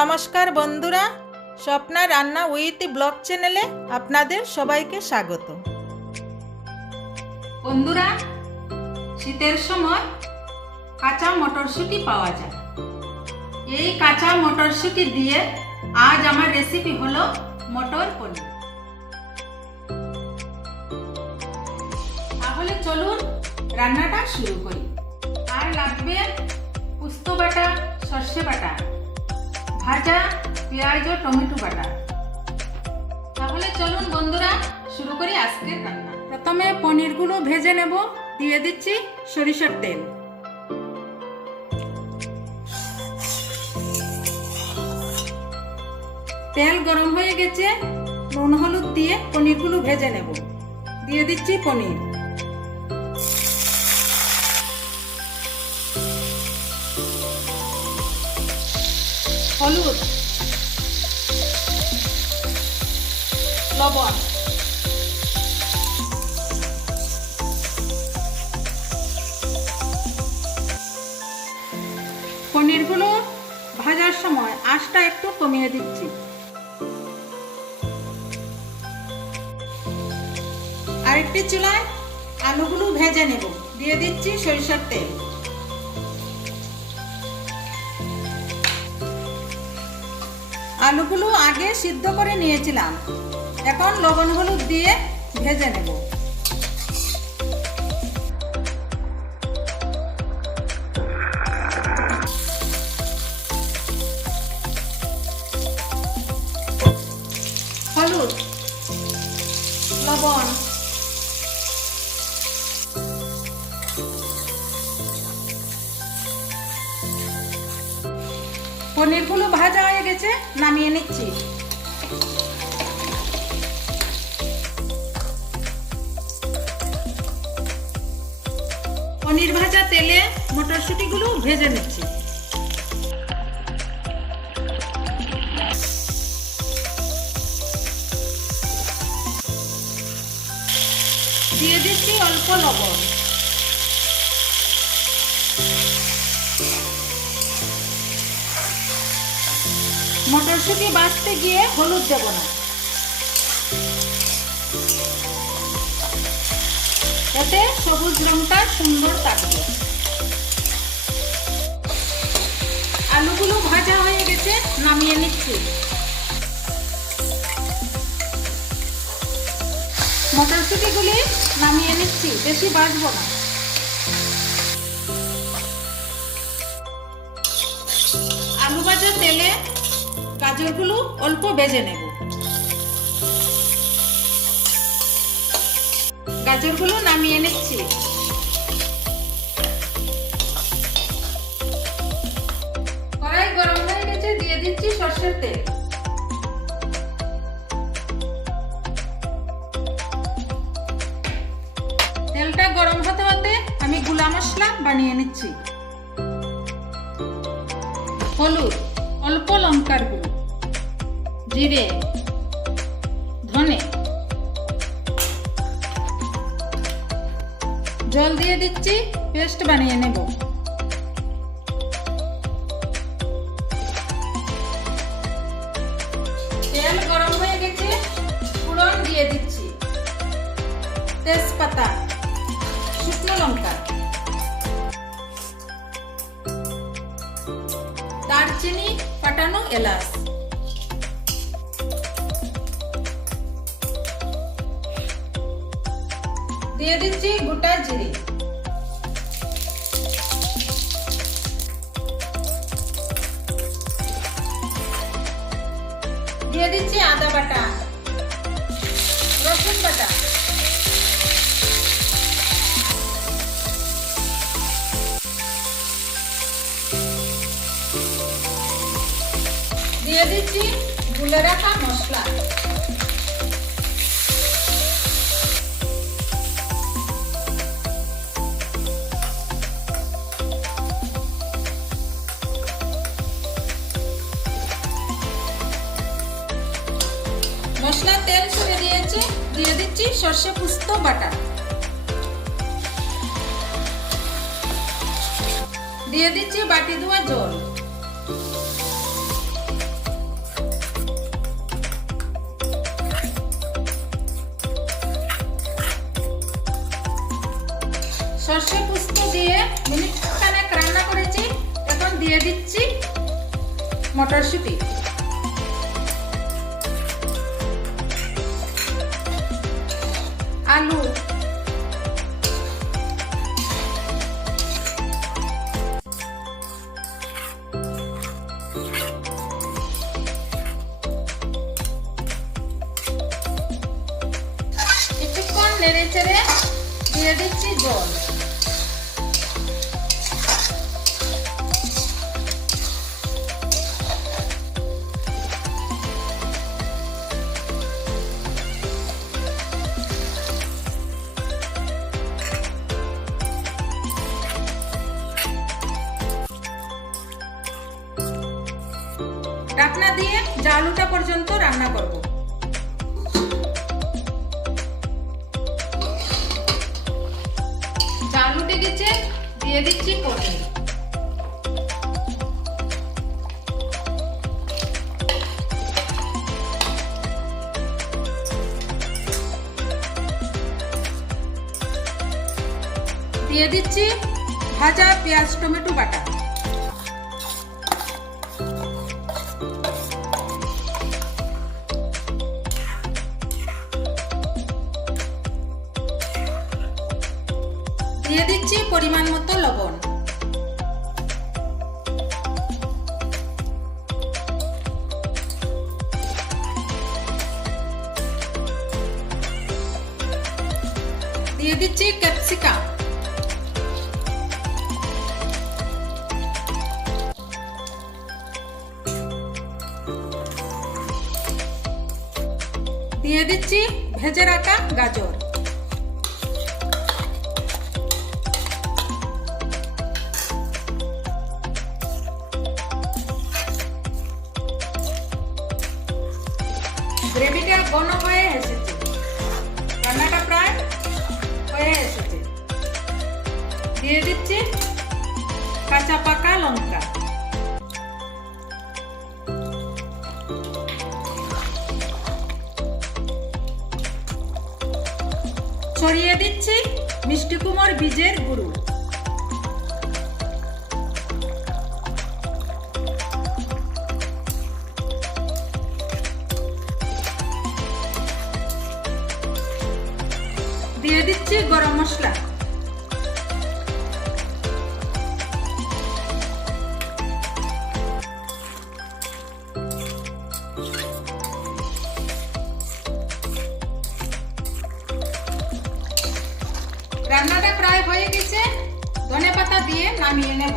নমস্কার বন্ধুরা, স্বপ্না রান্না উইথ ব্লগ চ্যানেলে আপনাদের সবাইকে স্বাগত। বন্ধুরা, শীতের সময় কাঁচা মটরশুঁটি পাওয়া যায়। এই কাঁচা মটরশুঁটি দিয়ে আজ আমার রেসিপি হলো মটর পনির। তাহলে চলুন রান্নাটা শুরু করি। আর লাগবে পুস্ত বাটা, সর্ষে বাটা। ভাজা, পেঁয়াজ ও টমেটো বাটা। তাহলে চলুন বন্ধুরা, শুরু করি আজকের রান্না। প্রথমে পনিরগুলো ভেজে নেব, দিয়ে দিচ্ছি সরিষার তেল। তেল গরম হয়ে গেছে, নুন, হলুদ দিয়ে পনিরগুলো ভেজে নেব। দিয়ে দিচ্ছি পনির। হলুদ, লবণ, পনিরগুলো ভাজার সময় আঁচটা একটু কমিয়ে দিচ্ছি। আরেকটি চুলায় আলুগুলো ভেজে নেব। দিয়ে দিচ্ছি সরিষার তেল। আলুগুলো আগে সিদ্ধ করে নিয়েছিলাম। এখন লবণ হলুদ দিয়ে ভেজে নেব। হলুদ লবণ নামিয়ে নিচ্ছি। পনির ভাজা তেলে মটরশুঁটিগুলো ভেজে নিচ্ছি। দিয়ে দিচ্ছি অল্প লবণ। মটরশুঁটি বাছতে গিয়ে হলুদ দেব না। এতে সবুজ রংটা সুন্দর থাকবে। আলুগুলো ভাজা হয়ে গেছে, নামিয়ে নিচ্ছি। মটরশুঁটিগুলি নামিয়ে নিচ্ছি, বেশি বাজবো না। আলু ভাজা তেলে গাজরগুলো অল্প বেজে নেব। গাজরগুলো নামিয়ে নিচ্ছি। কড়াই গরম হয়ে গেছে, দিয়ে দিচ্ছি সর্ষের তেল। তেলটা গরম হতে হতে আমি গুলা মশলা বানিয়ে নিচ্ছি। হলুদ, অল্প লঙ্কার গুঁড়ো। জিরে, ধনে। জল দিয়ে দিচ্ছি, পেস্ট বানিয়ে নেব। তেল গরম হয়ে গেছে, ফোড়ন দিয়ে দিচ্ছি। তেজপাতা, শুকনো লঙ্কা। দারচিনি ফাটানো এলাচ। দিয়ে দিচ্ছি গোটা জিরে। দিয়ে দিচ্ছি আদা বাটা, রসুন বাটা। দিয়ে দিচ্ছি গুলে রাখা মশলা। দিয়ে দিচ্ছি সর্ষে পুস্ত বাটা দিয়ে দিচ্ছি বাটি ধোয়া জল। সর্ষে পুস্ত দিয়ে মিনিট খানেক রান্না করেছি, এখন দিয়ে দিচ্ছি মটরশুঁটি। আলু কিছুক্ষণ নেড়ে চেড়ে দিয়ে দিচ্ছি জল। দিয়ে দিচ্ছি পনির। দিয়ে দিচ্ছি ভাজা পেঁয়াজ টমেটো বাটা। দিয়ে দিচ্ছি পরিমাণ মতো লবণ। দিয়ে দিচ্ছি ক্যাপসিকাম। দিয়ে দিচ্ছি ভেজে রাখা গাজর। ঘন হয়ে এসেছে। রান্নাটা প্রায় হয়ে এসেছে। দিয়ে দিচ্ছি কাঁচা পাকা লঙ্কা। ছড়িয়ে দিচ্ছি মিষ্টি কুমড় বীজের গুঁড়ো। দিয়ে দিচ্ছি গরম মশলা। রান্নাটা প্রায় হয়ে গেছে। ধনে পাতা দিয়ে নামিয়ে নেব।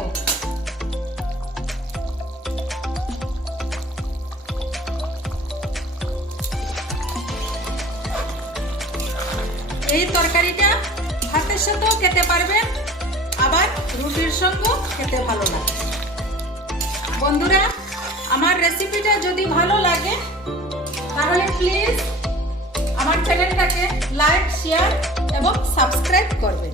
এই তরকারিটা ভাতের সাথেও খেতে পারবেন, আবার রুটির সঙ্গেও খেতে ভালো লাগে। বন্ধুরা, আমার রেসিপিটা যদি ভালো লাগে, তাহলে প্লিজ আমার চ্যানেলটাকে লাইক শেয়ার এবং সাবস্ক্রাইব করবেন।